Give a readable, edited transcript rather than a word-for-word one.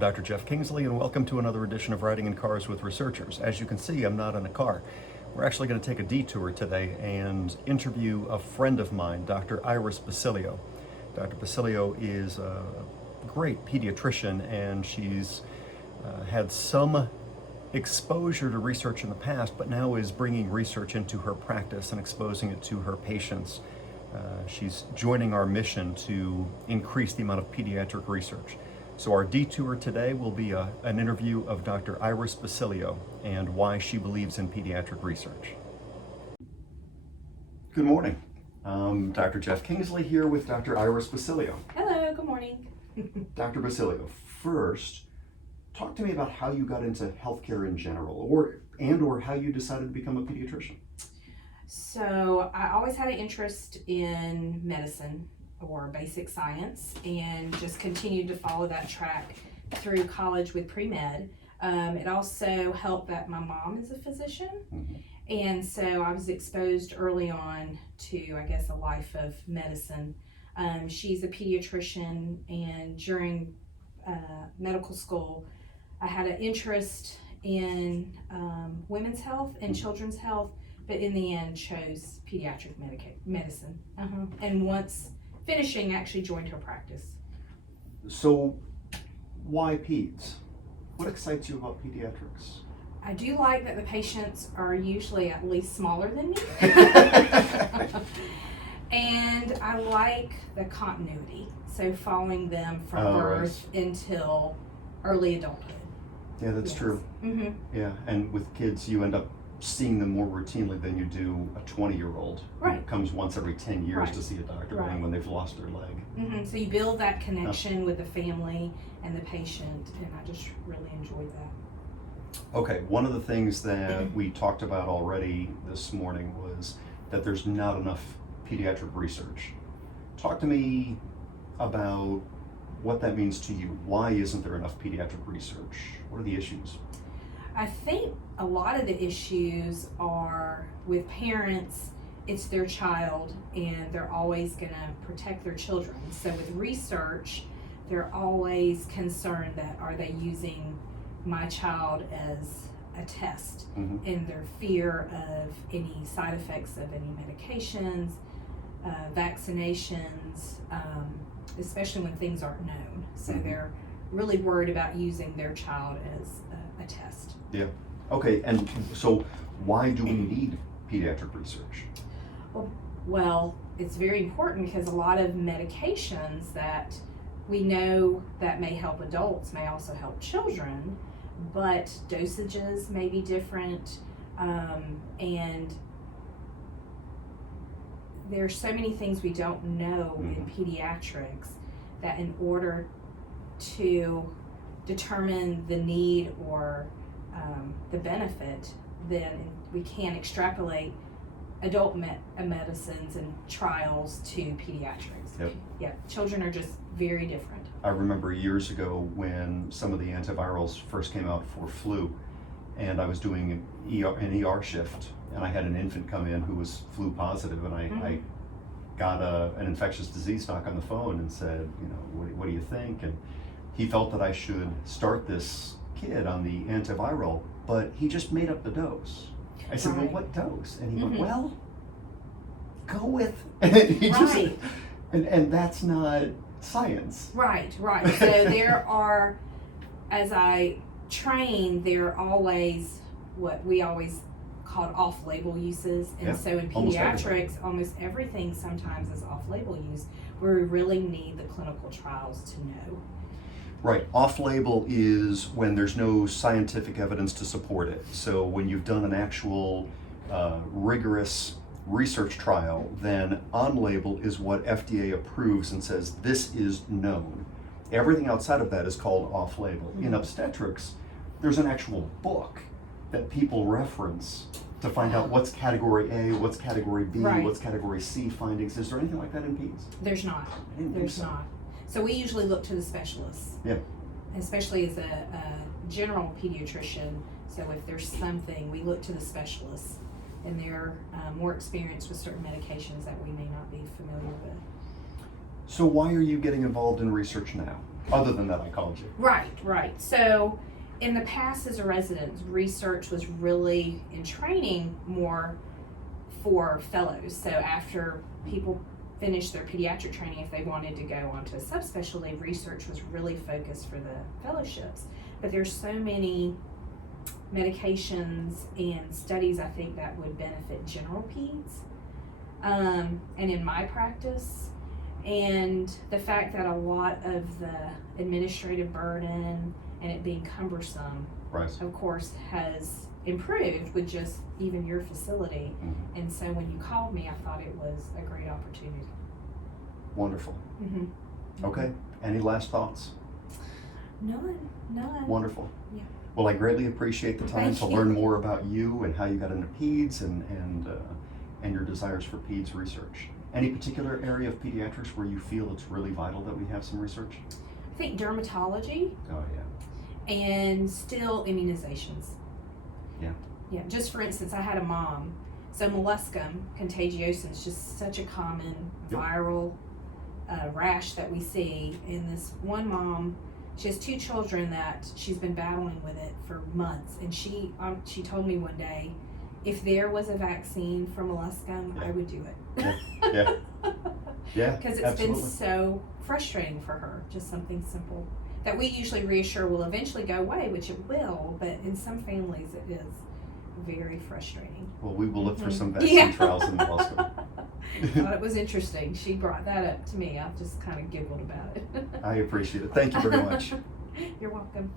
Dr. Jeff Kingsley, and welcome to another edition of Riding in Cars with Researchers. As you can see, I'm not in a car. We're actually going to take a detour today and interview a friend of mine, Dr. Basilio. Dr. Basilio is a great pediatrician, and she's had some exposure to research in the past, but now is bringing research into her practice and exposing it to her patients. She's joining our mission to increase the amount of pediatric research. So our detour today will be an interview of Dr. Basilio and why she believes in pediatric research. Good morning. Dr. Jeff Kingsley here with Dr. Basilio. Hello, good morning. Dr. Basilio, first, talk to me about how you got into healthcare in general, or how you decided to become a pediatrician. So I always had an interest in medicine or basic science and just continued to follow that track through college with pre-med. It also helped that my mom is a physician, and so I was exposed early on to, I guess, a life of medicine. She's a pediatrician, and during medical school, I had an interest in women's health and children's health, but in the end chose pediatric medicine. And once finishing, actually joined her practice. So why peds? What excites you about pediatrics? I do like that the patients are usually at least smaller than me. And I like the continuity, so following them from birth until early adulthood. Yeah, that's true. Yeah, and with kids, you end up seeing them more routinely than you do a 20-year-old who comes once every 10 years to see a doctor when they've lost their leg. So you build that connection with the family and the patient, and I just really enjoyed that. Okay, one of the things that we talked about already this morning was that there's not enough pediatric research. Talk to me about what that means to you. Why isn't there enough pediatric research? What are the issues? I think a lot of the issues are with parents. It's their child, and they're always going to protect their children. So with research, they're always concerned that are they using my child as a test, and their fear of any side effects of any medications, vaccinations, especially when things aren't known. So they're really worried about using their child as a test. Yeah. Okay, and so why do we need pediatric research? Well, it's very important because a lot of medications that we know that may help adults may also help children, but dosages may be different, and there's so many things we don't know in pediatrics that in order to determine the need or the benefit, then we can extrapolate adult medicines and trials to pediatrics. Yeah, children are just very different. I remember years ago when some of the antivirals first came out for flu, and I was doing an ER shift, and I had an infant come in who was flu positive, and I got an infectious disease doc on the phone and said, what do you think? And he felt that I should start this kid on the antiviral, but he just made up the dose. I said, well, what dose? And he went, well, go with, and he just, and that's not science. Right. So there are, as I train, there are always what we always called off-label uses, and so in pediatrics, almost everything sometimes is off-label use, where we really need the clinical trials to know. Right, off-label is when there's no scientific evidence to support it. So when you've done an actual rigorous research trial, then on-label is what FDA approves and says this is known. Everything outside of that is called off-label. In obstetrics, there's an actual book that people reference to find out what's category A, what's category B, what's category C findings. Is there anything like that in peds? There's not. There's not. So we usually look to the specialists, especially as a general pediatrician. So if there's something, we look to the specialists, and they're more experienced with certain medications that we may not be familiar with. So why are you getting involved in research now? Other than that, I called you. Right. So in the past as a resident, research was really in training more for fellows. So after people finished their pediatric training, if they wanted to go on to a subspecialty, research was really focused for the fellowships. But there's so many medications and studies I think that would benefit general peds. And in my practice, and the fact that a lot of the administrative burden and it being cumbersome, Right. of course, has improved with just even your facility. Mm-hmm. And so when you called me, I thought it was a great opportunity. Wonderful. Mm-hmm. Okay. Any last thoughts? None. Wonderful. Yeah. Well, I greatly appreciate the time Thank to you. learn more about you and how you got into peds and your desires for peds research. Any particular area of pediatrics where you feel it's really vital that we have some research? I think dermatology Oh, yeah. and still immunizations. Yeah. Yeah, just for instance, I had a mom. So molluscum contagiosum is just such a common Yep. viral rash that we see. And this one mom, she has 2 children that she's been battling with it for months. And she told me one day, if there was a vaccine for molluscum, Yeah. I would do it. Yeah. Yeah. Because it's absolutely. been so frustrating for her, just something simple that we usually reassure will eventually go away, which it will, but in some families it is very frustrating. Well, we will look for Mhm. some vaccine Yeah. trials in molluscum. Thought it was interesting. She brought that up to me. I just kind of giggled about it. I appreciate it. Thank you very much. You're welcome.